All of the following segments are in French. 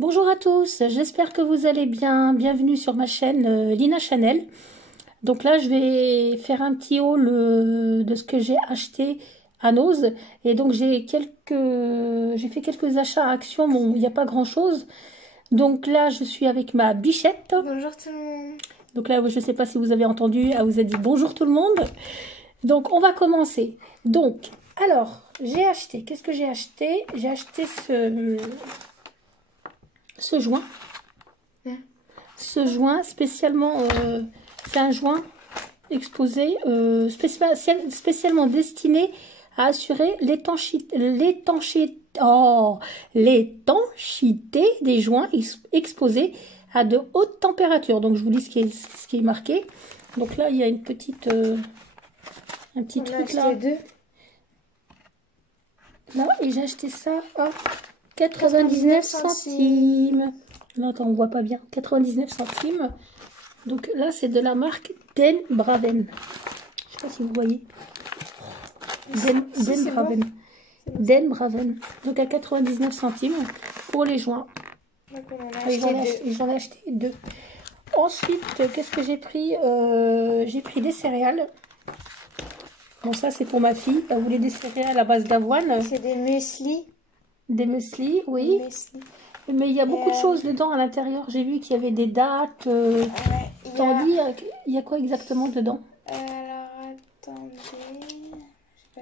Bonjour à tous, j'espère que vous allez bien. Bienvenue sur ma chaîne Lina Chanel. Donc là, je vais faire un petit haul de ce que j'ai acheté à Nose. Et donc j'ai fait quelques achats à Action. Bon, il n'y a pas grand-chose. Donc là, je suis avec ma bichette. Bonjour tout le monde. Donc là, je ne sais pas si vous avez entendu, elle vous a dit bonjour tout le monde. Donc on va commencer. Donc, alors, j'ai acheté, qu'est-ce que j'ai acheté? J'ai acheté ce joint. Ce joint spécialement, c'est un joint exposé spécialement destiné à assurer l'étanchéité des joints exposés à de hautes températures. Donc je vous lis ce qui est marqué. Donc là il y a un petit truc là. Deux. Là, et j'ai acheté ça à 99 centimes. Là, attends, on voit pas bien. 99 centimes. Donc là, c'est de la marque Den Braven. Je sais pas si vous voyez. Den Braven. Bon. Den Braven. Donc à 99 centimes pour les joints. J'en ai acheté deux. Ensuite, qu'est-ce que j'ai pris? J'ai pris des céréales. Bon, ça, c'est pour ma fille. Elle voulait des céréales à base d'avoine. C'est des muesli. Des muesli, oui. Mais il y a beaucoup de choses dedans à l'intérieur. J'ai vu qu'il y avait des dates. Il y a quoi exactement dedans? Alors, attendez.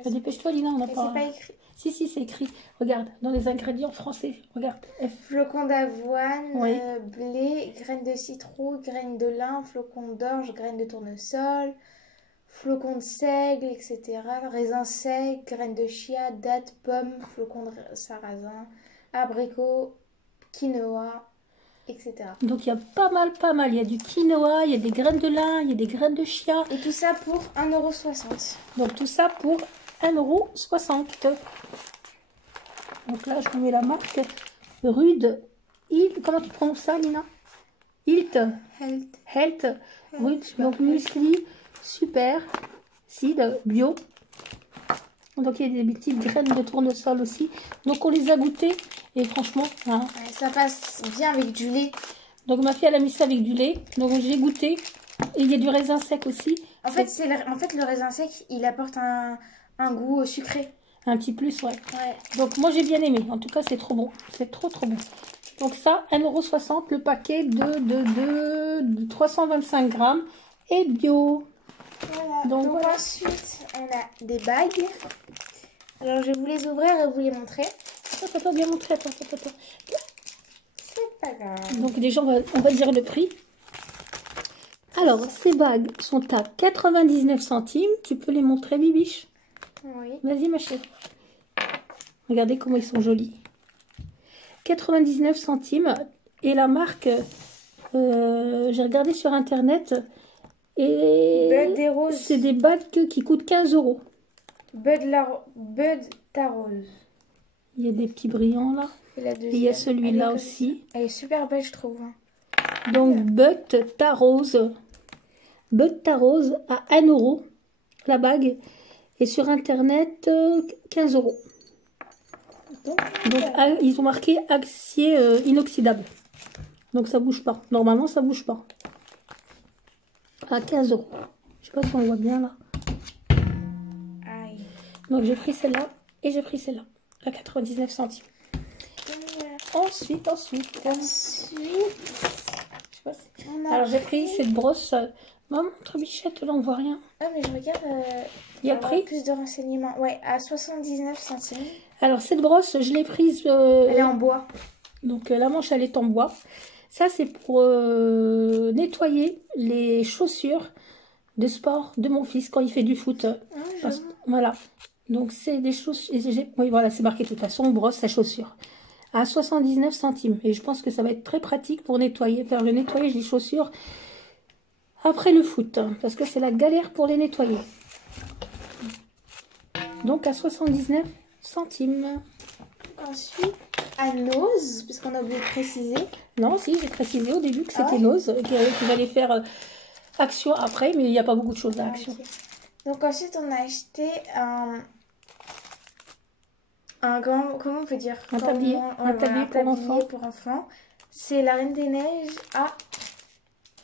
Dépêche-toi, Lina, on n'a pas... C'est pas écrit. Si, c'est écrit. Regarde, dans les ingrédients français. Regarde. Flocons d'avoine, oui. Blé, graines de citron, graines de lin, flocons d'orge, graines de tournesol, flocons de seigle, etc. Raisins secs, graines de chia, dattes, pommes, flocons de sarrasin, abricots, quinoa, etc. Donc il y a pas mal. Il y a du quinoa, il y a des graines de lin, il y a des graines de chia. Et tout ça pour 1,60 €. Donc tout ça pour 1,60 €. Donc là, je vous mets la marque Rude. Comment tu prononces ça, Lina? Health. Rude. Donc muesli, super. Seed, bio. Donc il y a des petites graines de tournesol aussi. Donc on les a goûtées. Et franchement, hein. Ouais, ça passe bien avec du lait. Donc ma fille, elle a mis ça avec du lait. Donc j'ai goûté. Et il y a du raisin sec aussi. En fait, le raisin sec, il apporte un goût sucré. Un petit plus, ouais. Donc moi j'ai bien aimé. En tout cas, c'est trop bon. C'est trop bon. Donc ça, 1,60 € le paquet de 325 grammes et bio. Voilà. Donc voilà. Ensuite, on a des bagues. Alors je vais vous les ouvrir et vous les montrer. Attends, bien montré. Attends. C'est pas grave. Donc déjà, on va dire le prix. Alors, ces bagues sont à 99 centimes. Tu peux les montrer, Bibiche? Oui. Vas-y, ma chérie. Regardez comment ils sont jolis. 99 centimes. Et la marque, j'ai regardé sur Internet. Et Bud des Roses. C'est des bagues qui coûtent 15 €. Bud ta rose. Il y a des petits brillants là. Et il y a celui-là aussi. Elle est super belle, je trouve. Donc, Bud ta rose. Bud ta rose à 1 € la bague. Et sur Internet, 15 €. Donc, ils ont marqué acier inoxydable. Donc, ça bouge pas. Normalement, ça bouge pas. À 15 €. Je sais pas si on voit bien là. Aïe. Donc, j'ai pris celle-là et j'ai pris celle-là. À 99 centimes. Ensuite. Je sais pas si... Alors, j'ai pris cette brosse. Maman, notre bichette, là, on voit rien. Ah, mais je regarde. Il y a pris plus de renseignements. Ouais, à 79 centimes. Alors, cette brosse, je l'ai prise... Elle est en bois. Donc, la manche, elle est en bois. Ça, c'est pour nettoyer les chaussures de sport de mon fils quand il fait du foot. Voilà. Donc, c'est des chaussures... Oui, voilà, c'est marqué de toute façon, on brosse sa chaussure. À 79 centimes. Et je pense que ça va être très pratique pour faire le nettoyage des chaussures après le foot. Parce que c'est la galère pour les nettoyer. Donc, à 79 centimes. Ensuite, à Nose, parce qu'on a oublié de préciser. Non, si, j'ai précisé au début que c'était Nose, qu'il allait faire Action après, mais il n'y a pas beaucoup de choses à Action. Okay. Donc ensuite, on a acheté un un grand, comment on peut dire? Un tablier. Un tablier pour enfants. Pour enfants. C'est la Reine des Neiges à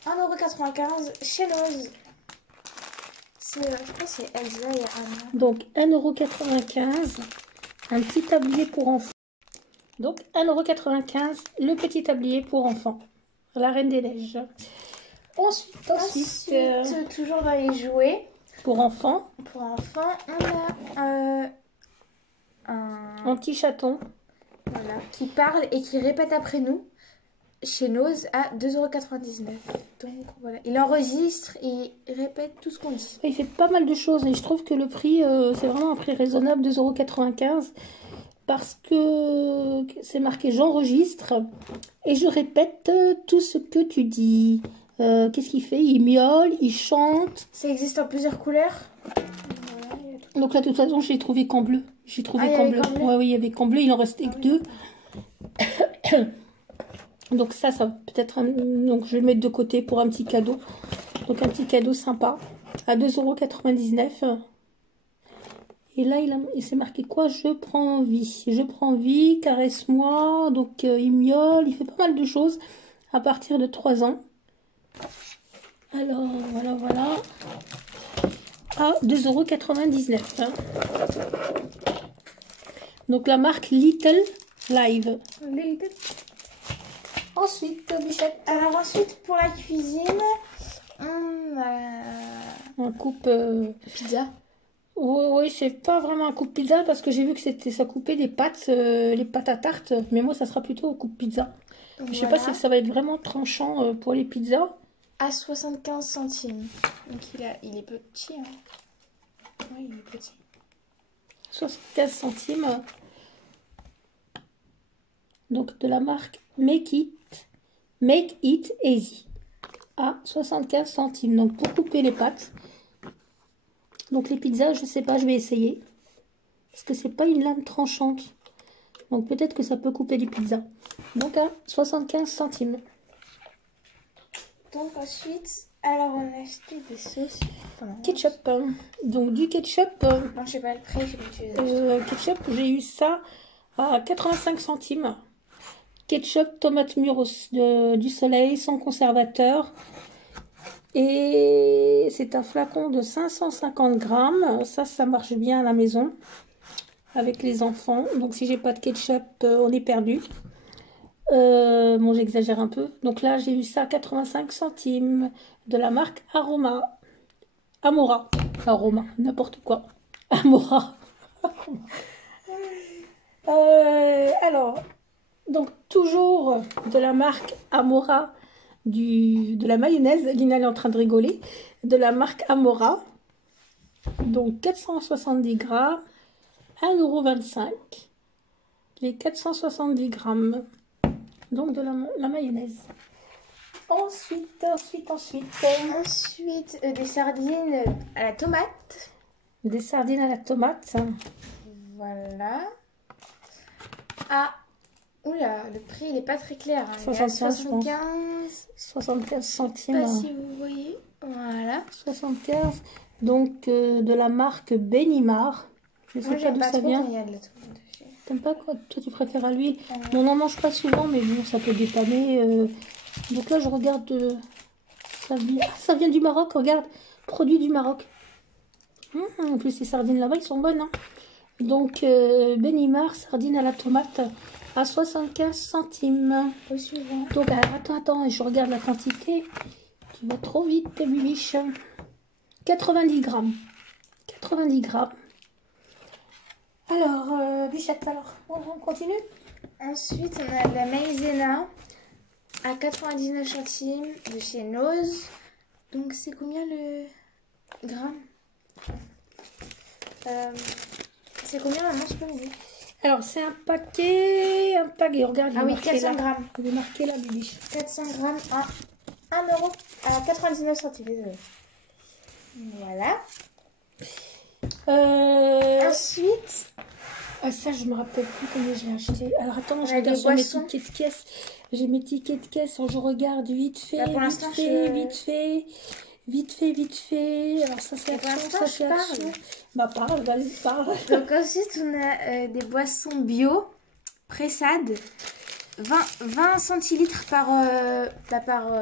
1,95 € chez Lowe's. Je crois que c'est Elsa et Anna. Donc 1,95 €, un petit tablier pour enfants. Donc 1,95 €, le petit tablier pour enfants. La Reine des Neiges. Ensuite, toujours dans les jouets. Pour enfants. Pour enfants, on a un petit chaton. Voilà, qui parle et qui répète après nous. Chez Lowe's à 2,99 €. Donc voilà, il enregistre et il répète tout ce qu'on dit. Il fait pas mal de choses et je trouve que le prix, c'est vraiment un prix raisonnable, 2,95 €. Parce que c'est marqué j'enregistre et je répète tout ce que tu dis. Qu'est-ce qu'il fait? Il miaule, il chante. Ça existe en plusieurs couleurs. Voilà, donc là, de toute façon, j'ai trouvé qu'en bleu. J'ai trouvé qu'en bleu. Ouais, oui, il y avait qu'en bleu, il en restait que deux. Donc ça peut-être donc je vais le mettre de côté pour un petit cadeau. Donc un petit cadeau sympa à 2,99 €. Et là, il s'est marqué quoi? Je prends vie. Je prends vie, caresse-moi. Donc il miaule, il fait pas mal de choses à partir de 3 ans. Alors voilà. À 2,99 €. Donc la marque Little Live. Ensuite, Bichette. Alors ensuite, pour la cuisine, un coupe pizza. Oui, c'est pas vraiment un coupe pizza parce que j'ai vu que ça coupait les pâtes à tarte. Mais moi, ça sera plutôt au coupe pizza. Donc, je sais pas si ça va être vraiment tranchant pour les pizzas. À 75 centimes. Donc il est petit. Hein. Oui, il est petit. 75 centimes. Donc de la marque Make It Easy. À 75 centimes. Donc pour couper les pâtes. Donc les pizzas, je sais pas, je vais essayer. Parce que c'est pas une lame tranchante. Donc peut-être que ça peut couper les pizzas. Donc à 75 centimes. Donc ensuite, alors on a acheté des sauces. Ketchup. Donc du ketchup. Non, je sais pas le prix, ketchup, j'ai eu ça à 85 centimes. Ketchup tomate mûre du soleil sans conservateur. Et c'est un flacon de 550 grammes. Ça marche bien à la maison avec les enfants. Donc si j'ai pas de ketchup, on est perdu. Bon, j'exagère un peu. Donc là, j'ai eu ça à 85 centimes de la marque Amora, n'importe quoi. Amora. Alors, donc toujours de la marque Amora, de la mayonnaise. Lina est en train de rigoler. De la marque Amora. Donc 470 grammes, 1,25 €. Les 470 grammes. Donc de la mayonnaise. Ensuite, des sardines à la tomate. Des sardines à la tomate. Voilà. Oula, le prix il est pas très clair. Hein. 75 centimes. Je sais pas si vous voyez. Voilà. 75. Donc de la marque Benimar. Je sais pas d'où ça vient. T'aimes pas quoi? Toi tu préfères à l'huile. On n'en mange pas souvent, mais bon, ça peut dépanner. Donc là je regarde. Ça vient du Maroc, regarde. Produit du Maroc. En plus ces sardines là-bas, ils sont bonnes. Hein. Donc Benimar, sardines à la tomate à 75 centimes. Au suivant. Donc attends, je regarde la quantité. Tu vas trop vite, bibiche. 90 grammes. 90 grammes. Alors, Bichette, on continue. Ensuite, on a de la maïzena à 99 centimes de chez Lowe's. Donc, c'est combien le gramme? C'est combien, maman, je peux me dire? Alors, c'est un paquet. Regarde, ah oui, 400 grammes. Il est marqué là, bibiche. 400 grammes à 1 € à 99 centimes, désolé. Voilà. Ensuite, ça je me rappelle plus combien j'ai acheté. Alors attends, je regarde sur mes tickets de caisse. J'ai mes tickets de caisse, je regarde vite fait, pour l'instant, vite fait. Vite fait. Alors ça c'est action, ça c'est action. Bah parle, vas-y, parle. Donc ensuite on a des boissons bio, Pressade, 20 centilitres par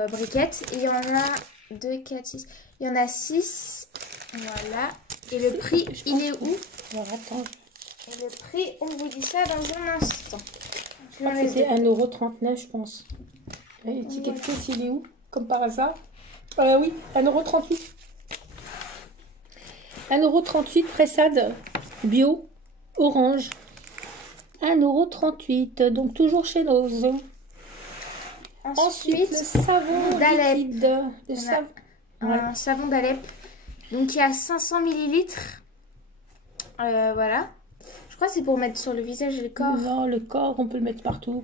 briquette. Et il y en a 2, 4, 6. Il y en a 6. Voilà. Et le prix, il est où? Alors attends. Et le prix, on vous dit ça dans un instant. Je crois que c'était 1,39 €, je pense. L'étiquette caisse, il est où? Comme par hasard. Oui, 1,38 €. 1,38 € Pressade bio orange. 1,38 €. Donc toujours chez Nose. Ensuite, le savon d'Alep. liquide. Un savon d'Alep. Donc il y a 500 millilitres. Voilà. Je crois que c'est pour mettre sur le visage et le corps. Non, le corps, on peut le mettre partout.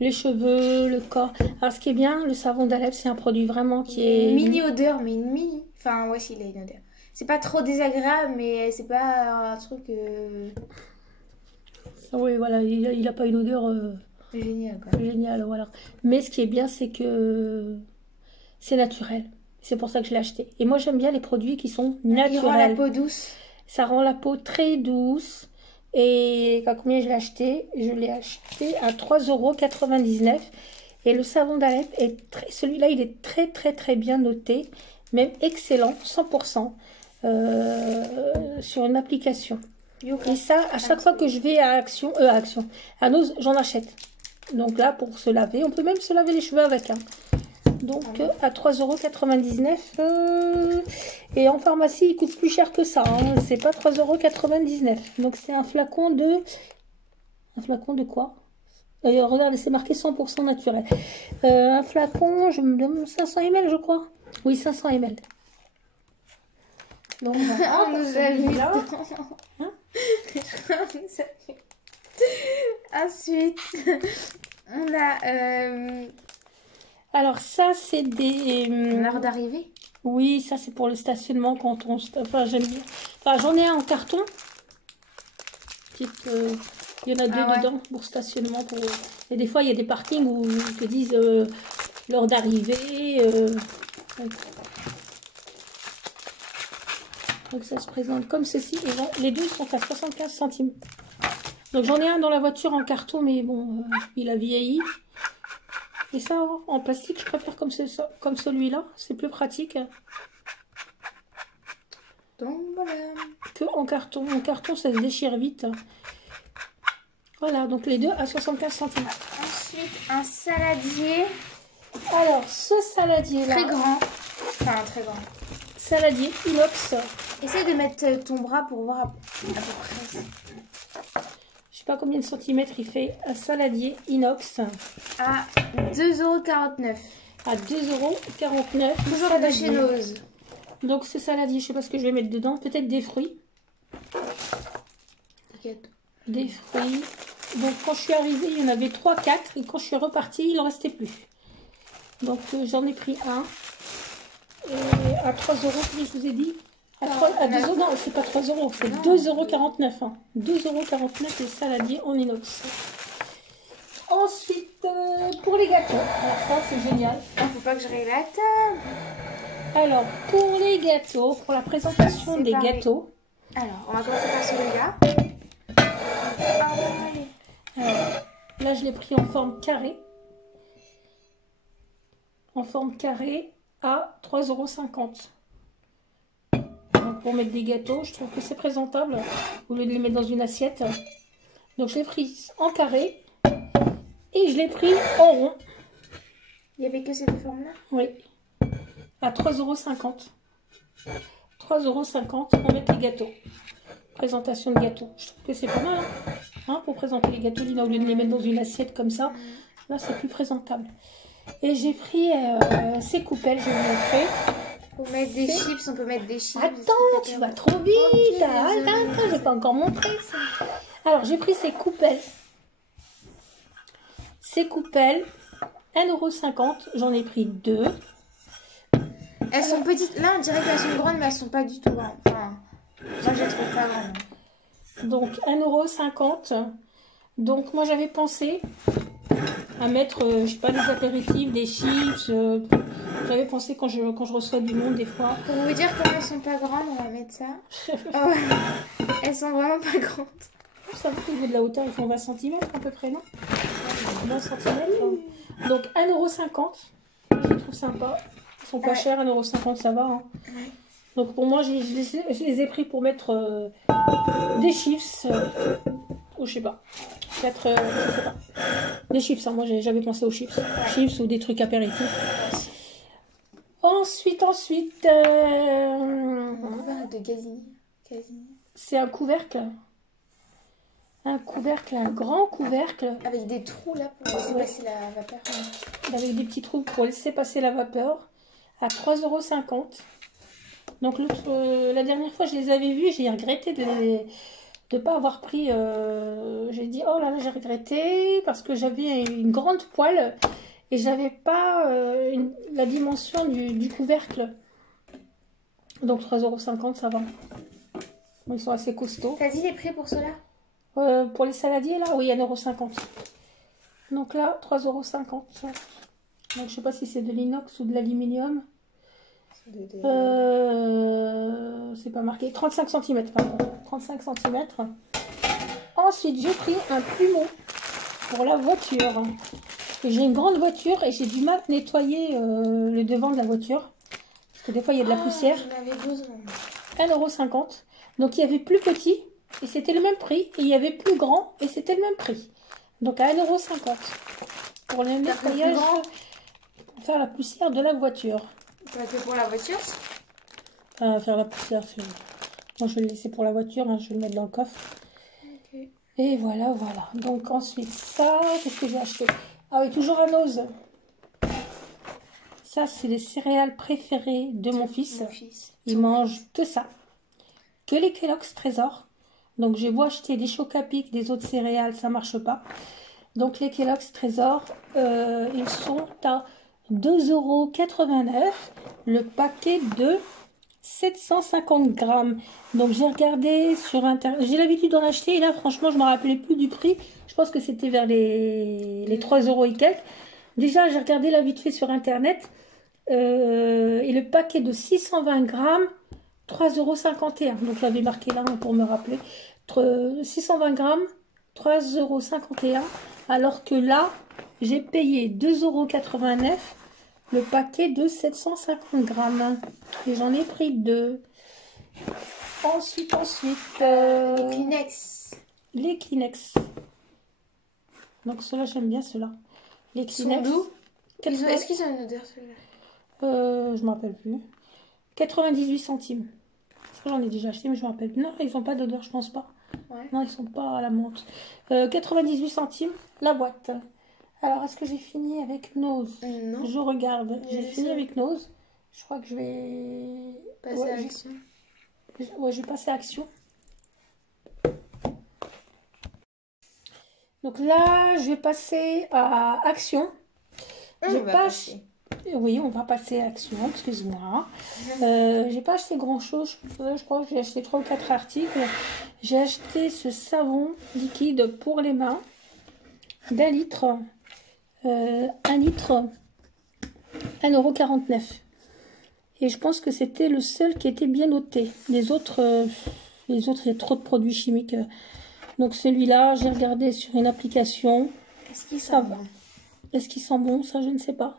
Les cheveux, le corps. Alors, ce qui est bien, le savon d'Alep, c'est un produit vraiment qui est... Mini odeur, mais une mini. Enfin, ouais, s'il a une odeur. C'est pas trop désagréable, mais c'est pas un truc... Oui, voilà, il a pas une odeur... Génial, quoi. Génial, voilà. Mais ce qui est bien, c'est que c'est naturel. C'est pour ça que je l'ai acheté. Et moi, j'aime bien les produits qui sont naturels. Il rend la peau douce. Ça rend la peau très douce. Et à combien je l'ai acheté? Je l'ai acheté à 3,99 €. Et le savon d'Alep celui-là, il est très bien noté, même excellent, 100% sur une application. Et ça, à chaque fois que je vais à à Nose, j'en achète. Donc là, pour se laver, on peut même se laver les cheveux avec. Donc à 3,99 €. Et en pharmacie, il coûte plus cher que ça. C'est pas 3,99 €. Donc c'est un flacon de... Un flacon de quoi? Regardez, c'est marqué 100% naturel. Un flacon, je me demande 500 ml, je crois. Oui, 500 ml. Donc voilà, on nous a vu là. Ensuite, on a... Alors ça, c'est des... L'heure d'arrivée. Oui, ça c'est pour le stationnement quand on... Enfin, j'aime bien. Enfin, j'en ai un en carton. Type... Il y en a deux dedans pour stationnement. Et des fois, il y a des parkings où ils te disent l'heure d'arrivée. Donc ça se présente comme ceci. Et les deux sont à 75 centimes. Donc j'en ai un dans la voiture en carton, mais bon, il a vieilli. Et ça, en plastique, je préfère comme celui-là. C'est plus pratique. Donc voilà. Que en carton. En carton, ça se déchire vite. Voilà, donc les deux à 75 centimes. Ensuite, un saladier. Alors, ce saladier-là. Très grand. Enfin, très grand. Saladier inox. Essaye de mettre ton bras pour voir à peu près. Je sais pas combien de centimètres il fait. Un saladier inox. À 2,49 €. À 2,49 €. Toujours de chez Nose. Donc ce saladier, je sais pas ce que je vais mettre dedans. Peut-être des fruits. Des fruits. Donc quand je suis arrivée, il y en avait 3-4. Et quand je suis repartie, il en restait plus. Donc j'en ai pris un. Et à 3 €, comme je vous ai dit. À 2 €, non, c'est pas 3 €, c'est 2,49 €. 2,49 € les saladiers en inox. Ensuite, pour les gâteaux. Alors ça, c'est génial. Faut pas que je raye la table. Alors, pour les gâteaux, pour la présentation des gâteaux. Alors, on va commencer par celui-là. Alors, là, je l'ai pris en forme carrée. En forme carrée à 3,50 €. Donc, pour mettre des gâteaux, je trouve que c'est présentable au lieu de les mettre dans une assiette. Donc, je l'ai pris en carré et je l'ai pris en rond. Il n'y avait que ces deux formes-là? Oui. À 3,50 €. 3,50 € pour mettre les gâteaux. Présentation de gâteaux. Je trouve que c'est pas mal. Hein, pour présenter les gâteaux, Lina, au lieu de les mettre dans une assiette comme ça. Là, c'est plus présentable. Et j'ai pris ces coupelles, je vais vous montrer. Pour mettre des chips, on peut mettre des chips. Attends, tu vas trop vite. Okay, attends, je vais pas encore montrer ça. Alors, j'ai pris ces coupelles. Ces coupelles, 1,50 €. J'en ai pris 2. Elles sont petites. Là, on dirait qu'elles sont grandes, mais elles sont pas du tout grandes. Enfin, moi, je les trouve pas grandes. Donc, 1,50 €. Donc, moi, j'avais pensé à mettre, je sais pas, des apéritifs, des chips, J'avais pensé quand je reçois du monde des fois. Pour vous dire comment elles sont pas grandes, on va mettre ça. Oh, elles sont vraiment pas grandes. Ça va, au niveau de la hauteur, ils font 20 cm à peu près, non? 20 cm. Donc 1,50 €. Je les trouve sympas. Ils sont pas chers, 1,50 €, ça va. Hein. Ouais. Donc pour moi, je les ai pris pour mettre des chips. Ou je sais pas. Peut-être, je sais pas. Des chips, hein. Moi j'avais pensé aux chips. Chips ou des trucs apéritifs. Ensuite. De Gazini. C'est un couvercle. Un grand couvercle. Avec des trous là pour laisser passer la vapeur. Avec des petits trous pour laisser passer la vapeur. À 3,50 €. Donc la dernière fois je les avais vus, j'ai regretté de ne pas avoir pris. J'ai dit oh là là, j'ai regretté parce que j'avais une grande poêle et j'avais pas la dimension du couvercle. Donc 3,50 € ça va. Ils sont assez costauds. T'as dit les prix pour ceux-là? Pour les saladiers là, oui, 1,50 €. Donc là, 3,50 €. Donc je sais pas si c'est de l'inox ou de l'aluminium. C'est pas marqué. 35 cm, pardon. 35 cm. Ensuite, j'ai pris un plumeau pour la voiture. J'ai une grande voiture et j'ai du mal à nettoyer le devant de la voiture. Parce que des fois, il y a de la poussière. J'en avais besoin. 1,50 €. Donc, il y avait plus petit et c'était le même prix. Et il y avait plus grand et c'était le même prix. Donc, à 1,50 €. Pour le nettoyage, pour faire la poussière de la voiture. Que pour la voiture? Faire la poussière, moi je vais le laisser pour la voiture, hein, je vais le mettre dans le coffre. Okay. Et voilà. Donc ensuite, ça, qu'est-ce que j'ai acheté? Ah oui, toujours un Ose. Ça, c'est les céréales préférées de mon fils. Il mange que ça. Que les Kellogg's Trésor. Donc j'ai beau acheter des Chocapic, des autres céréales, ça marche pas. Donc les Kellogg's Trésor, ils sont à 2,89 € le paquet de 750 grammes. Donc j'ai regardé sur internet, j'ai l'habitude d'en acheter et là franchement je ne me rappelais plus du prix. Je pense que c'était vers les 3 € et quelques. Déjà j'ai regardé là vite fait sur internet et le paquet de 620 grammes 3,51 €. Donc j'avais marqué là pour me rappeler 620 grammes 3,51 €, alors que là j'ai payé 2,89 € le paquet de 750 grammes. Et j'en ai pris 2. Ensuite. Les Kleenex. Les Kleenex. Donc ceux-là, j'aime bien ceux-là. Les Kleenex. Est-ce qu'ils ont une odeur ceux-là? Je ne me rappelle plus. 98 centimes. Ça, j'en ai déjà acheté, mais je ne me rappelle plus. Non, ils n'ont pas d'odeur, je pense pas. Ouais. Non, ils sont pas à la menthe. 98 centimes la boîte. Alors, est-ce que j'ai fini avec Nose? Non. Je regarde. J'ai fini avec Nose. Je crois que je vais passer à Action. Ouais, je vais passer à Action. Donc là, je vais passer à Action. Oui, on va passer à Action, excuse-moi. J'ai pas acheté grand-chose. Je crois que j'ai acheté 3 ou 4 articles. J'ai acheté ce savon liquide pour les mains d'1 litre. 1 litre, 1,49 €. Et je pense que c'était le seul qui était bien noté. Les autres, il y a trop de produits chimiques. Donc celui-là, j'ai regardé sur une application. Est-ce qu'il sent bon? Est-ce qu'il sent bon? Ça, je ne sais pas.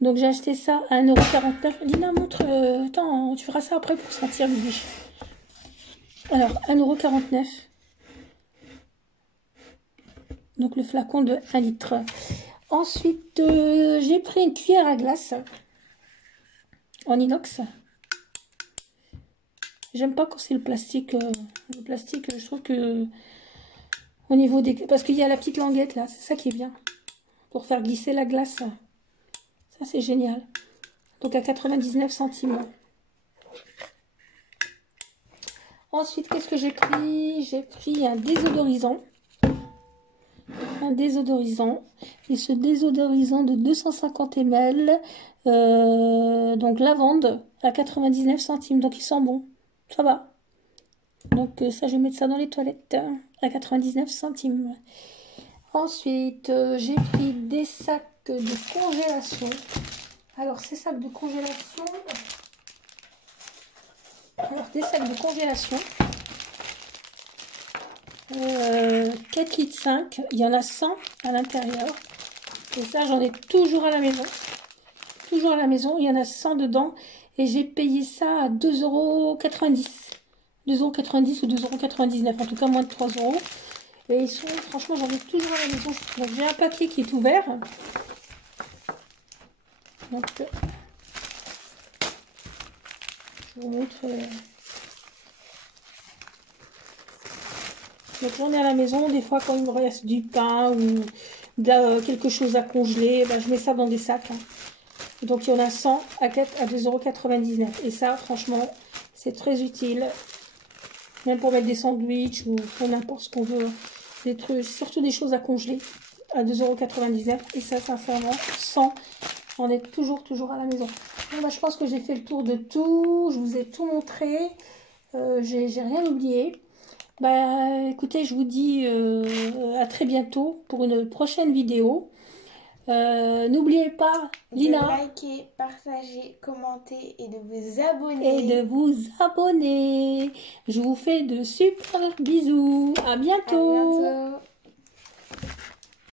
Donc j'ai acheté ça à 1,49 €. Lina, montre. Attends, tu feras ça après pour sentir le biche. Alors, 1,49 €. Donc le flacon de 1 litre. Ensuite, j'ai pris une cuillère à glace en inox. J'aime pas quand c'est le plastique. Le plastique, je trouve que au niveau des... Parce qu'il y a la petite languette là, c'est ça qui est bien. Pour faire glisser la glace. Ça, c'est génial. Donc à 99 centimes. Ensuite, qu'est-ce que j'ai pris? J'ai pris un désodorisant. Et ce désodorisant de 250 ml, donc lavande à 99 centimes, donc il sent bon, ça va. Donc ça, je vais mettre ça dans les toilettes à 99 centimes. Ensuite, j'ai pris des sacs de congélation. Alors, ces sacs de congélation. Alors, des sacs de congélation. 4 litres 5. Il y en a 100 à l'intérieur. Et ça, j'en ai toujours à la maison. Toujours à la maison. Il y en a 100 dedans. Et j'ai payé ça à 2,90 €. 2,90 € ou 2,99 €. En tout cas, moins de 3 €. Et ils sont, franchement, j'en ai toujours à la maison. Donc, j'ai un paquet qui est ouvert. Donc, je vous montre. Donc, j'en ai à la maison. Des fois, quand il me reste du pain ou quelque chose à congeler, je mets ça dans des sacs. Hein. Donc, il y en a 100 à 2,99 €. Et ça, franchement, c'est très utile. Même pour mettre des sandwichs ou pour n'importe ce qu'on veut. Des trucs, surtout des choses à congeler à 2,99 €. Et ça, sincèrement, 100, j'en ai toujours à la maison. Bon, je pense que j'ai fait le tour de tout. Je vous ai tout montré. J'ai rien oublié. Écoutez, je vous dis à très bientôt pour une prochaine vidéo. N'oubliez pas, Lina, de liker, partager, commenter et de vous abonner. Je vous fais de super bisous. À bientôt. À bientôt.